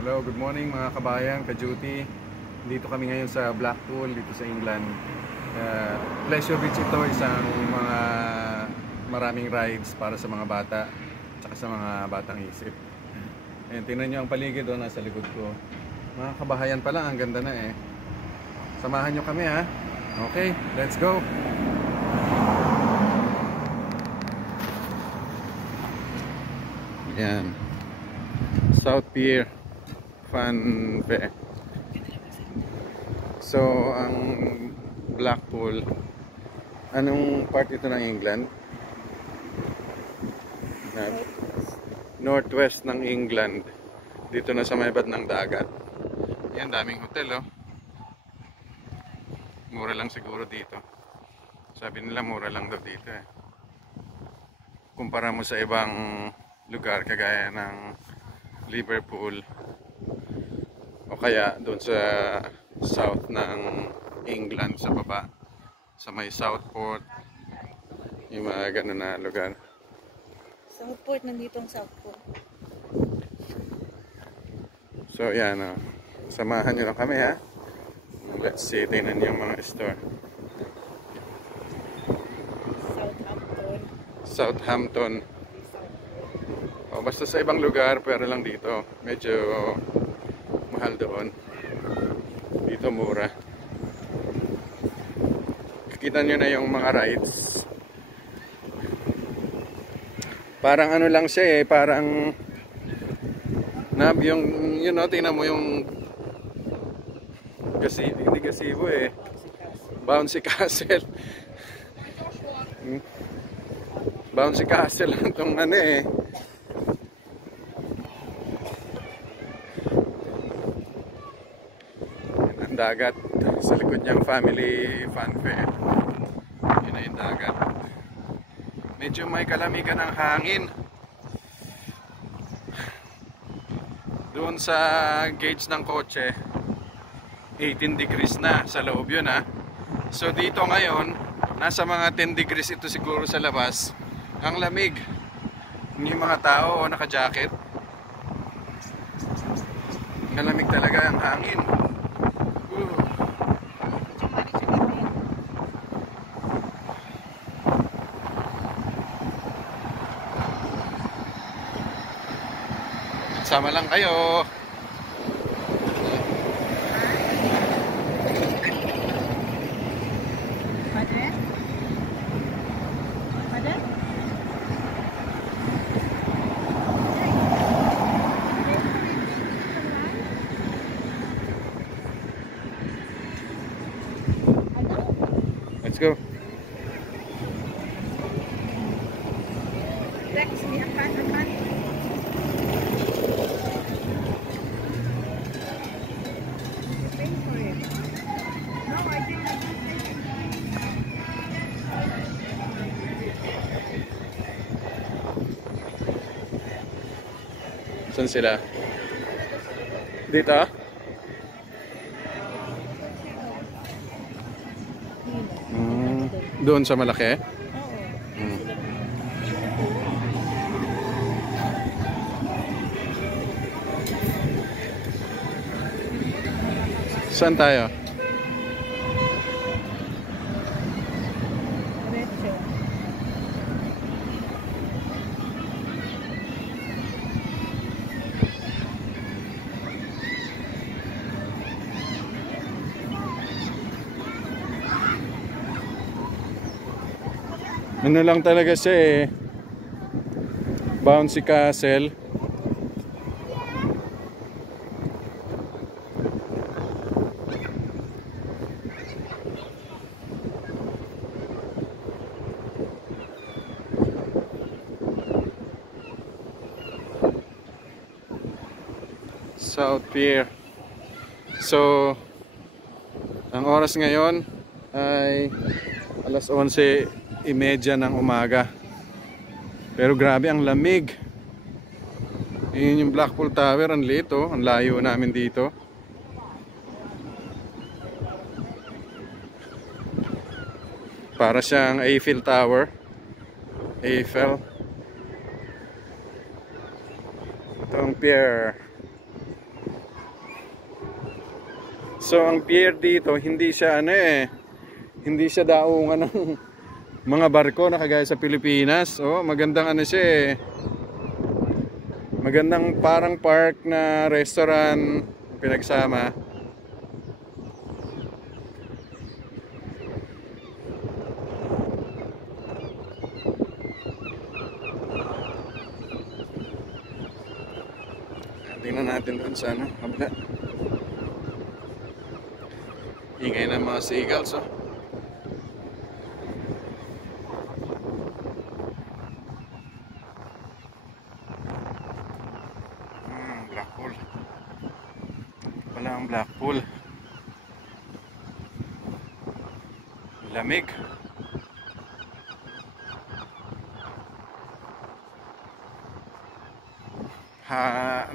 Hello, good morning mga kabayan, ka-duty. Dito kami ngayon sa Blackpool, dito sa England. Pleasure Beach ito, isang mga maraming rides para sa mga bata, tsaka sa mga batang isip. Ayan, tingnan nyo ang paligid doon, nasa likod ko. Mga kabahayan pa lang, ang ganda na eh. Samahan nyo kami ha. Okay, let's go! Ayan. South Pier Fan Fe. So, ang Blackpool, anong part ito ng England? Northwest ng England. Dito na sa may bad ng dagat. Yan, daming hotel oh. Mura lang siguro dito. Sabi nila mura lang daw dito eh. Kumpara mo sa ibang lugar kagaya ng Liverpool o kaya doon sa south ng England sa baba sa may Southport, yung mga ganun na lugar. Southport, nandito ang Southport. So yan o, samahan nyo lang kami ha. Let's see, tingnan yung mga store. Southampton. O, basta sa ibang lugar, pero lang dito medyo mahal doon. Dito mura. Kita nyo na yung mga rides. Parang ano lang siya eh, parang yung, you know, tingnan mo yung hindi gazebo eh, Bouncy Castle. Bouncy Castle lang itong ano eh. Ang dagat sa likod niyang family fun fair. Yun na yung dagat. Medyo may kalamigan ng hangin. Doon sa gauge ng kotse 18 degrees na sa loob yun ha. So dito ngayon nasa mga 10 degrees ito siguro sa labas. Ang lamig. Yung mga tao naka-jacket. Ang lamig talaga ang hangin. Sama lang kayo. Padre? Padre? Let's go. Rex, di akan. Pay for it. No, I didn't. Saan sila? Dito? Doon sa malaki? Oo. Saan tayo? Diretso. Ano lang talaga siya eh. Bouncy Castle. South Pier. So, ang oras ngayon ay alas 11:30 ng umaga. Pero grabe ang lamig. Yun yung Blackpool Tower, ang liit oh, ang layo namin dito. Para siyang Eiffel Tower. Eiffel. Ito ang pier. So ang pier dito, hindi siya hindi siya daungan ng mga barko na kagaya sa Pilipinas. Oh, magandang siya magandang parang park na restaurant pinagsama. Tingnan natin doon sa kabila. Ingay ng mga seagulls, oh. Blackpool. Wala ang Blackpool. Lamig.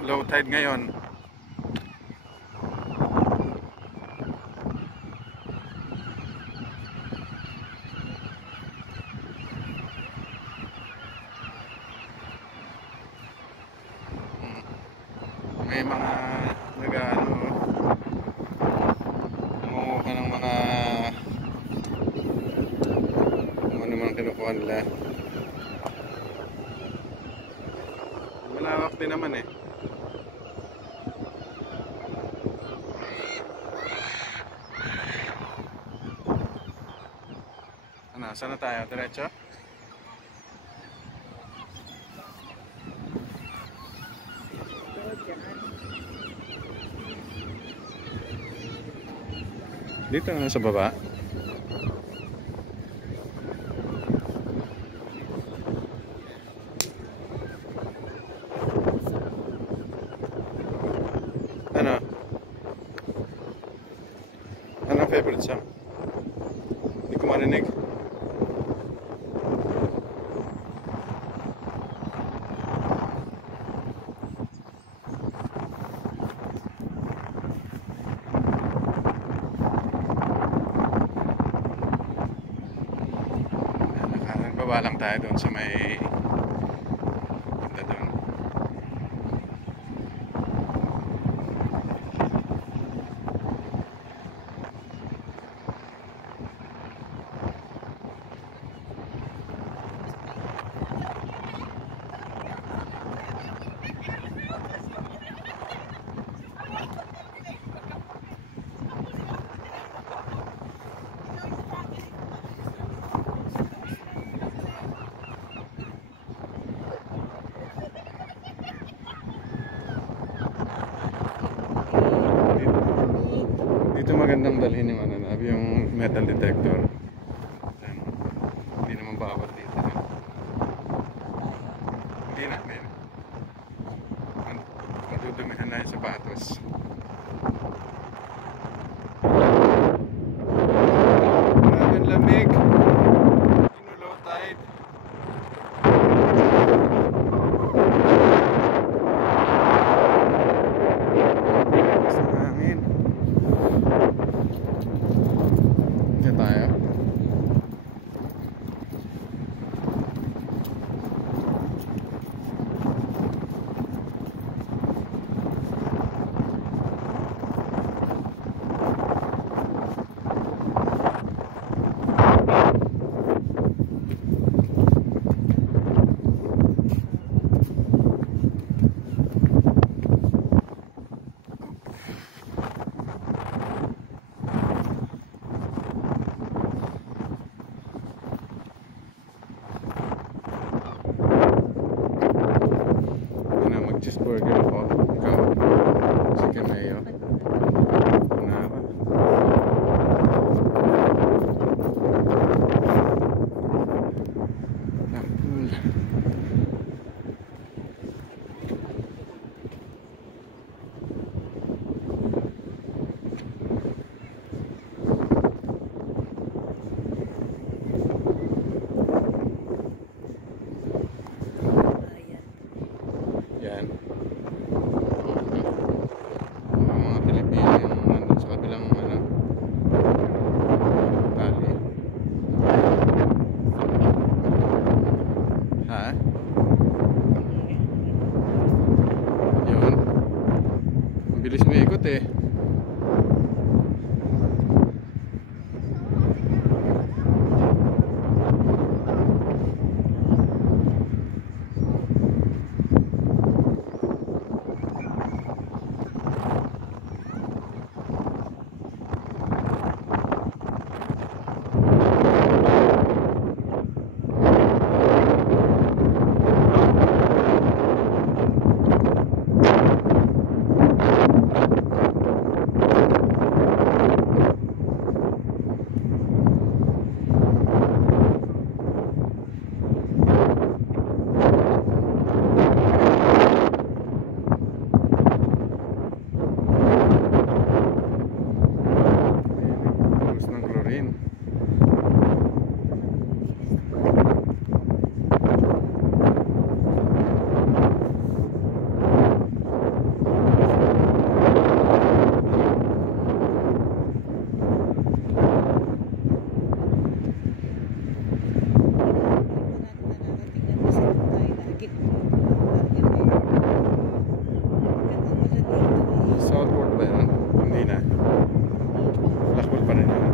Low tide ngayon. May mga kumuha ng mga ano naman kinukuha nila. Malawak din naman eh. Saan na tayo? Diretso? Dito na sa baba. Ano? Anong favorite song? Hindi ko marinig. Baba lang tayo doon sa may banda doon. Dito magandang dalhin yung yung metal detector. Hindi naman bawat dito. Hindi na, madudumihan na yung sapatos. Grabe ang lamig. Low tide. Sa hangin. Tayo. Cheeseburger ako. Ikaw? Chicken mayo. Una ba? Blackpool. Yan. Mga Pilipino yung nandun sa kabilang tali. Ha? Yun. Ang bilis mo ikot eh. kanina. Blackpool pa rin yun.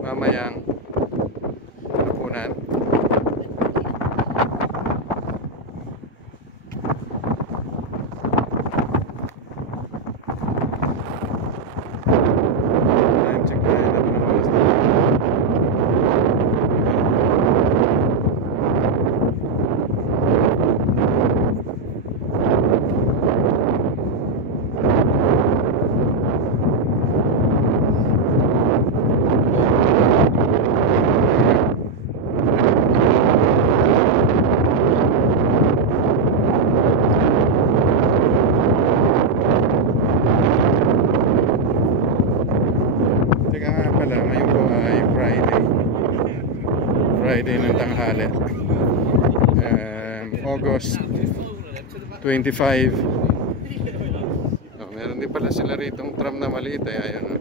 Mamayang hapunan. Time check tayo. Ano na oras na? Teka nga pala, ngayon po ay Friday. Friday ng tanghali. August 25. Meron din pala sila ritong tram na maliit eh. Ayun,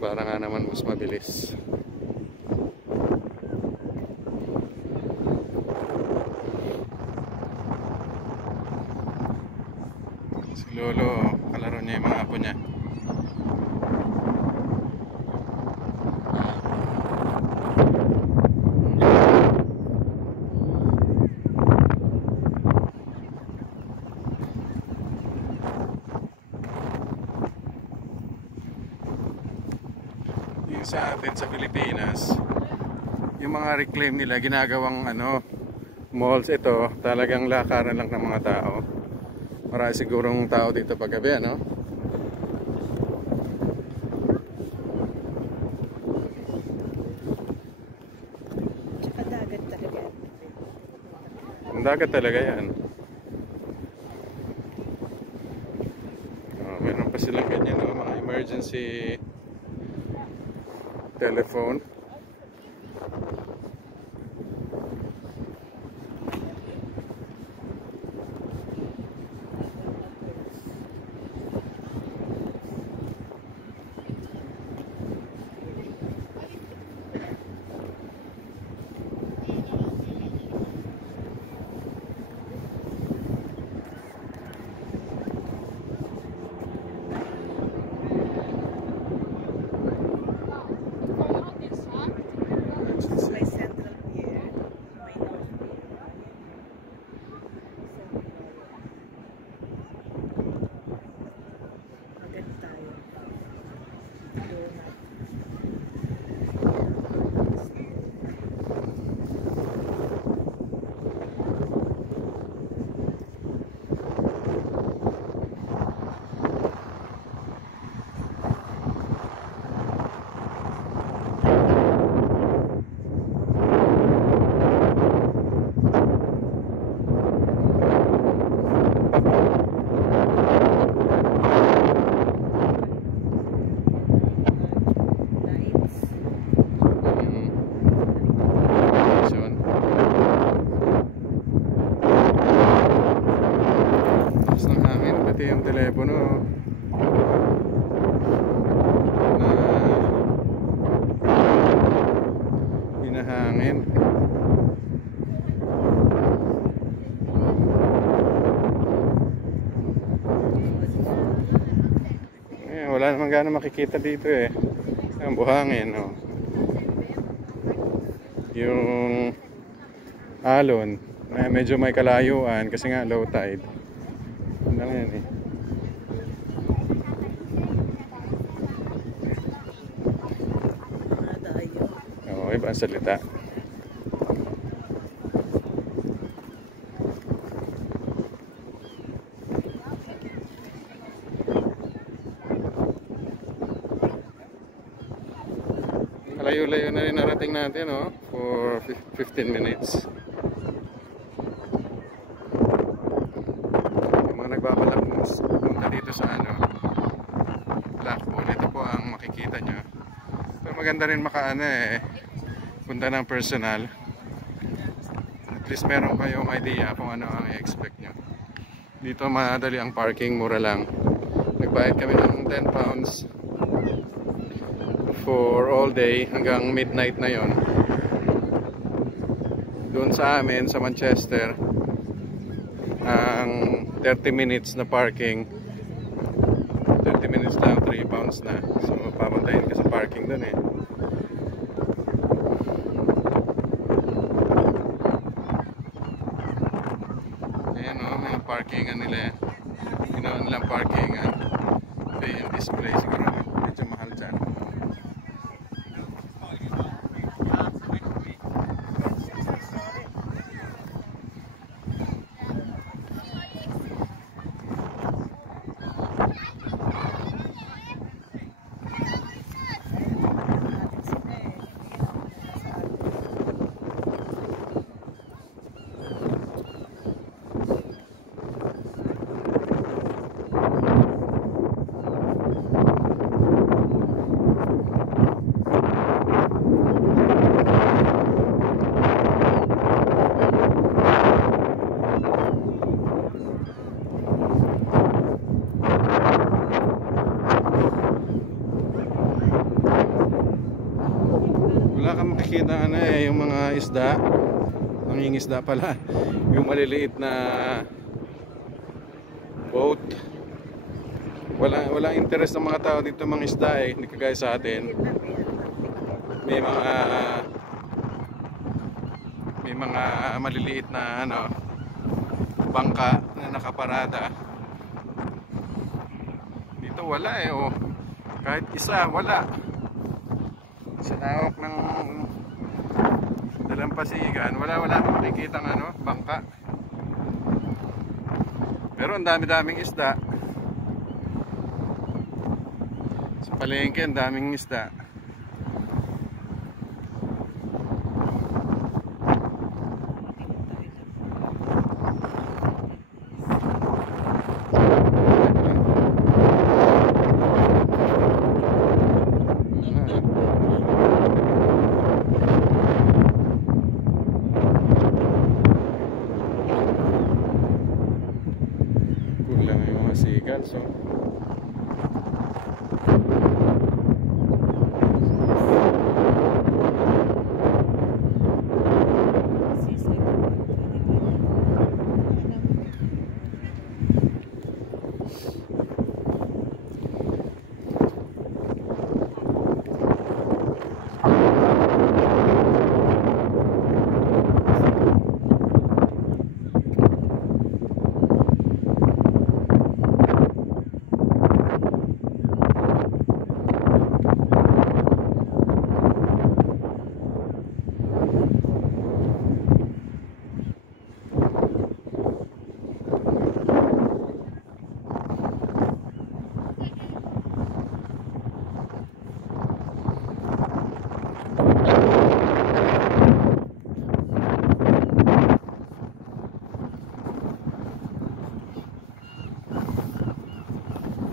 para nga naman mas mabilis. Si Lolo, kalaro niya yung mga apo niya. Yung sa atin sa Pilipinas, yung mga reclaim nila ginagawang malls, ito talagang lakaran lang ng mga tao. Marami sigurong tao dito paggabi, ano? Tsaka dagat talaga. Ang dagat talaga yan. Meron pa silang ganyan, mga emergency telephone. May central pier. May north pier. Agad tayo. Donut. Lights. Yun. Tapos ng hangin, pati yung telepono na hinahangin. Wala naman gano'ng makikita dito eh. Ang buhangin, yung alon, medyo may kalayuan kasi nga low tide. Ano lang yan eh. Nada ayo. Oo, iba ang salita. Layo-layo na rin narating natin, for 15 minutes. Yung mga nagbabalak punta dito sa Blackpool, ito po ang makikita nyo. So maganda rin punta ng personal. At least meron kayong idea kung ano ang i-expect nyo. Dito madali ang parking, mura lang. Nagbayad kami ng £10 for all day hanggang midnight na yon. Doon sa amin sa Manchester, ang 30 minutes na parking, 30 minutes lang, 3 pounds na. So papuntahin ka sa parking doon eh. Ayan o, may parkingan nila. Ginawa nilang parkingan. Pay and display, siguro medyo mahal dyan. Wala kang makikita ano eh, yung mga isda, nangingisda pala, yung maliliit na boat. Wala interest ng mga tao dito mga isda eh, hindi kagaya sa atin. May mga maliliit na ano, bangka na nakaparada. Dito wala eh, oh. Kahit isa wala. Sa lawak ng dalampasigan, wala akong makikita ng ano, bangka. Pero ang dami-daming isda. Sa palengke, ang daming isda. Kulang yung mga seagulls, so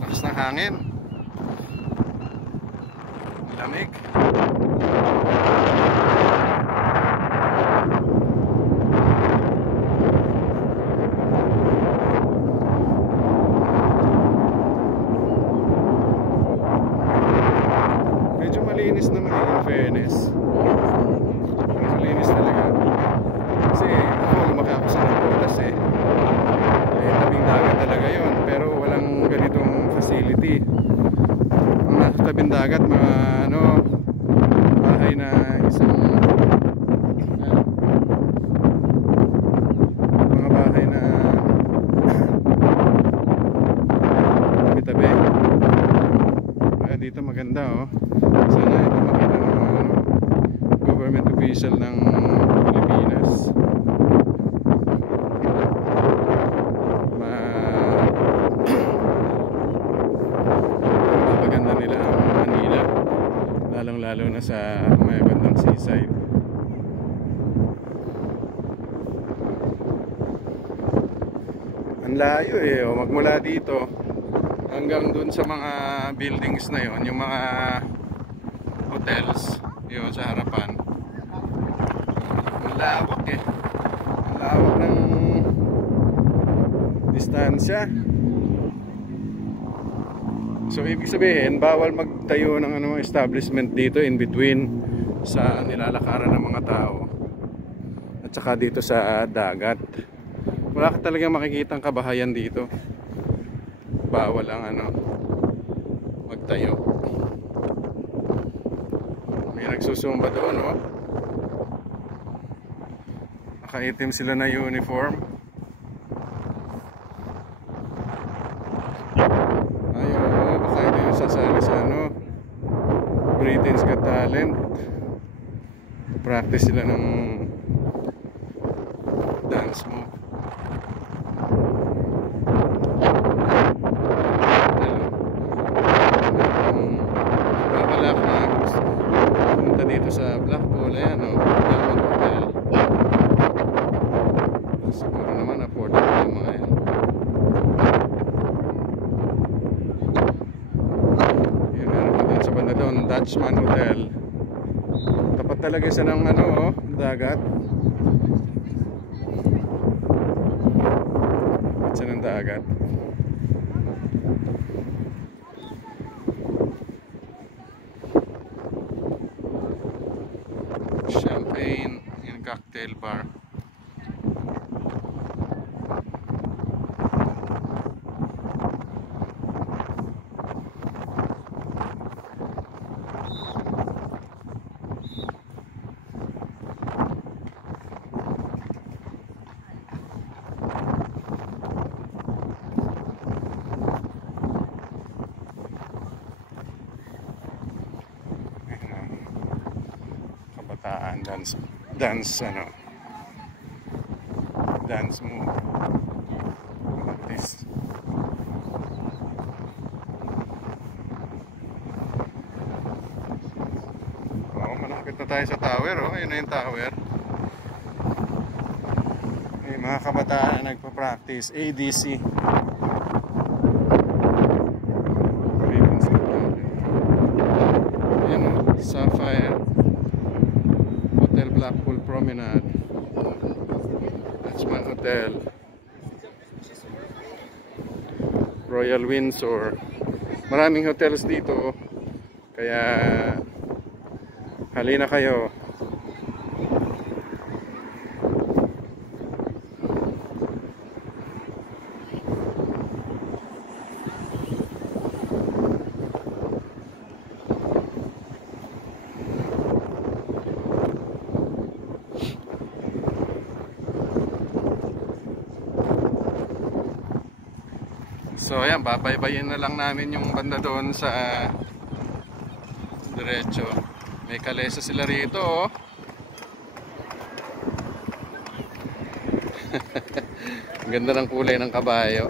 lakas ng hangin, lamig. Medyo malinis naman in fairness. Malinis talaga. Kasi ako lumaki ako sa Napotas eh. Tabing dagat talaga yon, pero walang ganitong facility. Ang nasa tabing dagat, mga ano, bahay na isang mga bahay na tabi-tabi. Kaya dito maganda oh. Sana ito makita ng mga government official ng Pilipinas. Maganda nila ang Manila, lalong-lalo na sa may bandang seaside. Ang layo eh, oh. Magmula dito hanggang dun sa mga buildings na yon, yung mga hotels yun sa harapan. Ang lawak eh, ang lawak ng distansya. So ibig sabihin, bawal magtayo ng anong establishment dito in between sa nilalakaran ng mga tao at saka dito sa dagat. Wala ka talagang makikitang kabahayan dito. Bawal ang magtayo. May nagsusumba doon, oh. Nakaitim sila na uniform. Ayun, baka ito yung sasali sa Britain's Got Talent. Practice sila ng dance mo. Babalak na pumunta dito sa Blackpool. Ayan, Diamond Hotel. Siguro naman affordable yung mga yan. Yun, meron pa din sa banda doon, Dutchman Hotel. Tapat talaga isa ng dagat. Isa ng dagat. Champagne and cocktail bar. Dance move practice. Malapit na tayo sa tower, ayun na yung tower. May mga kabataan na nagpa-practice. ADC. Ayan, Sapphire Hotel Blackpool Promenade, Dutchman Hotel, Royal Windsor. Maraming hotels dito, kaya halina kayo. So ayan, babaybayin na lang namin yung banda doon sa diretso. May kalesa sila rito, oh. Ang ganda ng kulay ng kabayo.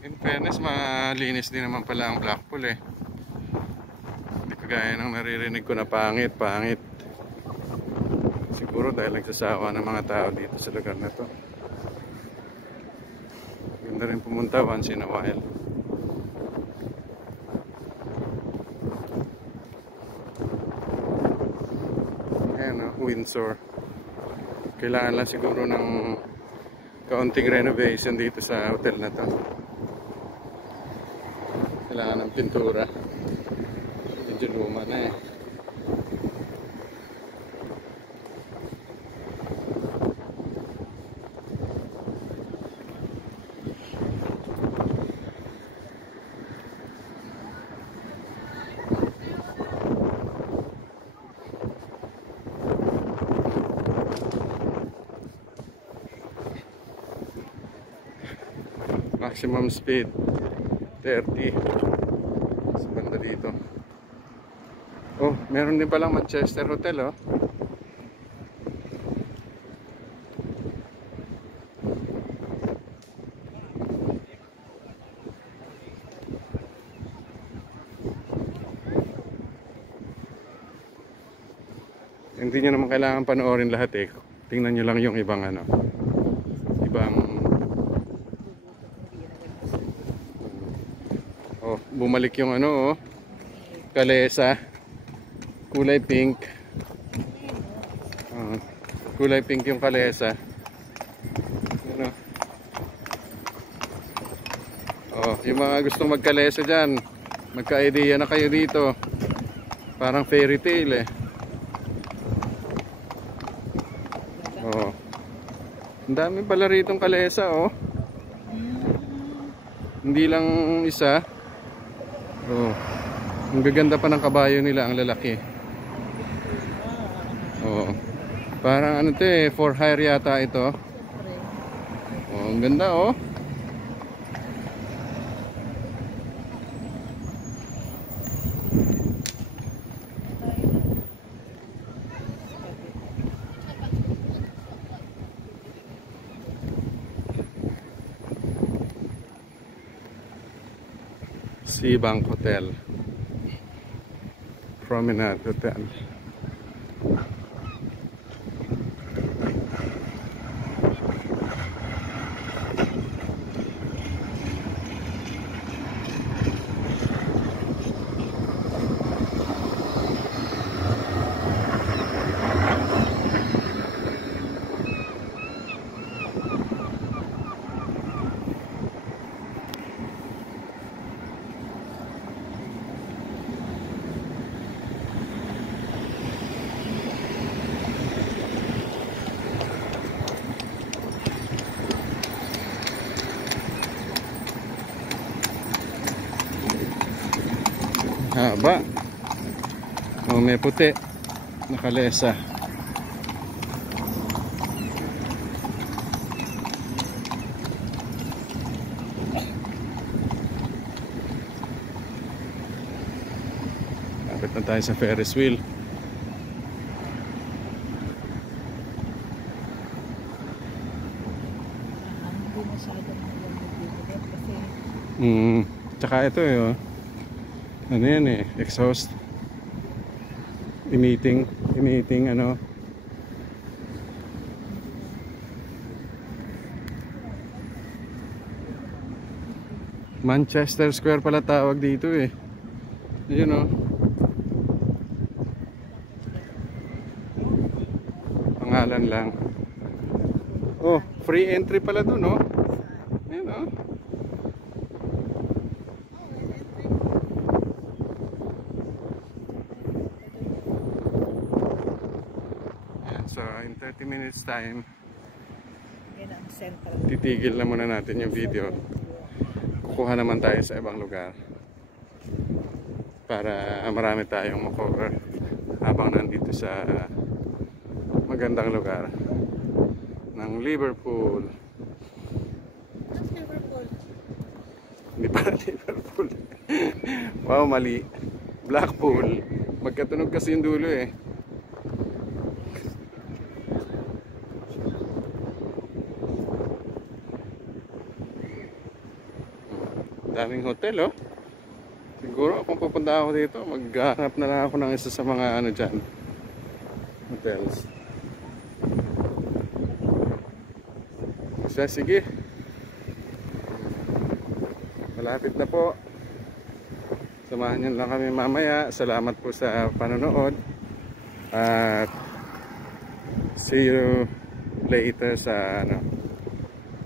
In fairness, malinis din naman pala ang Blackpool, eh. Hindi kagaya ng naririnig ko na pangit. Siguro dahil nagsasawa ng mga tao dito sa lugar na to. Ganda rin pumunta once in a while. Ayan, Windsor. Kailangan lang siguro ng kaunting renovation dito sa hotel na to. Kailangan ng pintura. Medyo luma na, eh. Maximum speed 30 sa banda dito. Oh, meron din palang Manchester Hotel, oh. Hindi nyo naman kailangan panoorin lahat, eh. Tingnan nyo lang yung ibang bumalik yung kalesa. Kulay pink. Kulay pink yung kalesa. Ano? Oh, yung mga gustong magkalesa dyan, magka-idea na kayo dito. Parang fairy tale eh. Oh. Ang dami pala ritong kalesa oh. Hindi lang isa. Oh. Ang gaganda pa ng kabayo nila, ang lalaki. Oh. Parang ano 'to eh, for hire yata ito. Oh, ang ganda oh. Seabank Hotel, Promenade Hotel. Haba. Oh, may puti. Nakalesa. Lapit na tayo sa Ferris wheel. Hindi masyadong malamig dito kasi Tsaka ito eh, oh. Ano yan eh, exhaust. Emitting ano. Manchester Square pala tawag dito eh. Yun oh. Pangalan lang. Oh, free entry pala dun oh. Yun oh. So in 30 minutes time, yan ang central. titigil na muna natin yung video. Kukuha naman tayo sa ibang lugar para marami tayong makover habang nandito sa magandang lugar ng Liverpool. Liverpool. Hindi pa Liverpool. Wow, mali. Blackpool. Magkatunog kasi yung dulo eh. Daming hotel oh. Siguro kung pupunta ako dito, maghahanap na lang ako ng isa sa mga ano dyan, hotels. So, sige. Malapit na po. Samahan niyo lang kami mamaya. Salamat po sa panonood. At see you later sa ano,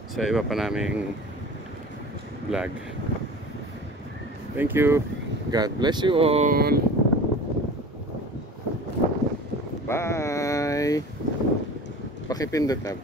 sa iba pa naming vlog. Thank you. God bless you all. Bye. Pakipindot tab.